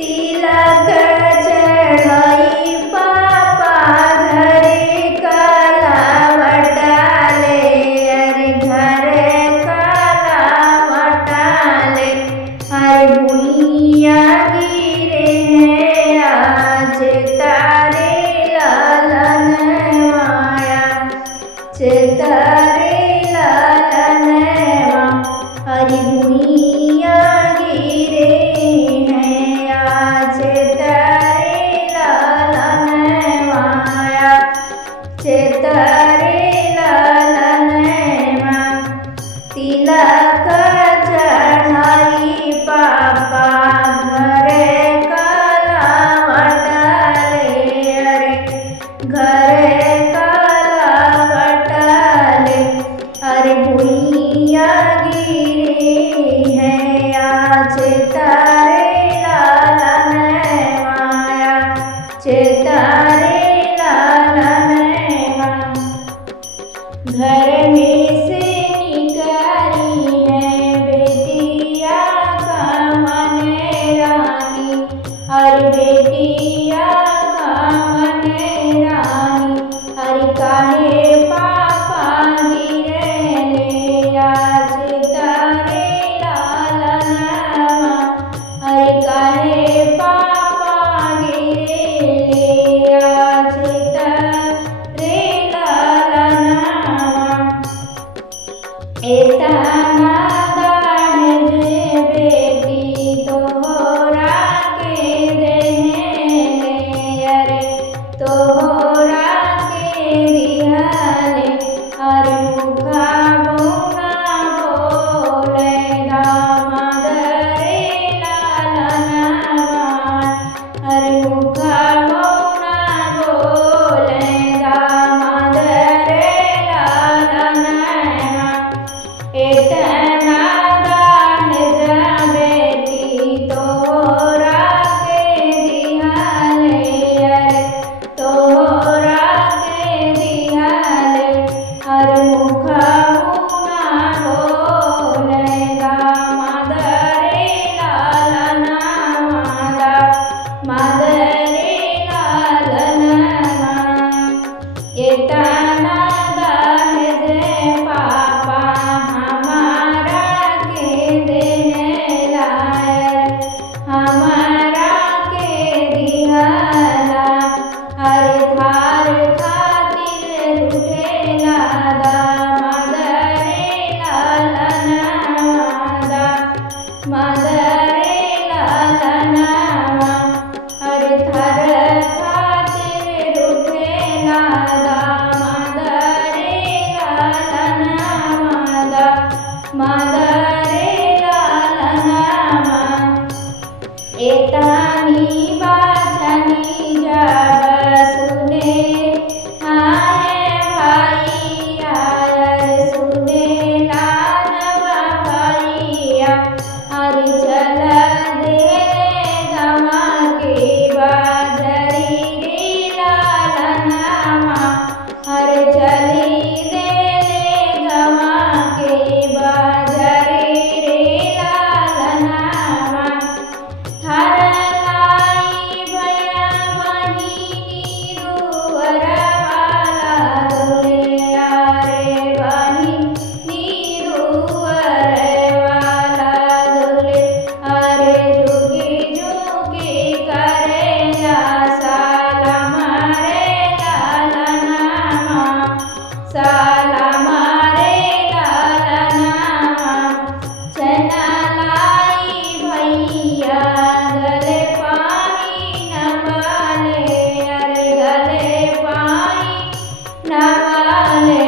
तिलक चढ़ाई पापा घरे कलावटाले, अरे घरे कलावटाले। अरे भुइया गिरे हैं आज तारे लालन माया, तारे लालन माँ। अरे भुइया गिरे हैं आज तारे लालन माया, तारे लालन माँ। तिलक चढ़ाई पापा घरे कलावटाले, अरे घरे कलावटाले। अरे भुइया गिरे हैं आज तारे लालन माया, तारे लालन माँ। घर में से निकली है बेटिया कामन रानी, अरे बेटिया कामन रानी। अरे काहे पापा गिरले आज तारे लालन माँ, अरे काहे पापा गिरले आज तारे लालन माँ। एतना दान जे बेटी तोहरा के देहले, अरे तोहरा के दिहले। अरे मुखा बौना बोले दामाद रे लालन माँ, अरे मुखा बौना बोले दामाद रे लालन माँ। एतना दान जा बेटी तोहरा के दिहले, अरे तोहरा के दिहले। अरे मुखा बौना बोले दामाद रे लालन माद रे लालन माँ। एतना दान जे पापा हमारा के देहला, हमारा के दिहला। अरे थार खातिर रूठेला दामाद रे लालन माद रे लालन माँ। अरे थार खातिर रूठेला दामाद रे लालन माद रे लालन माँ। एतानी बाचनी जब सुने आए भाई, आयर सुने लानवा भैया। अरे चल दे गवा के बाजरी रे लालन माँ, अरे चली दे गवा के बाजरी रे लालन माँ। थार लाई भैया बहिनी दुअर वाला दुले, अरे बहिनी दुअर वाला दुले। अरे जुगी जुगी करेला सालम रे लालन माँ, सालम रे लालन माँ। चना लाई भैया गले पानी नवाले, अरे गले पानी नवाले।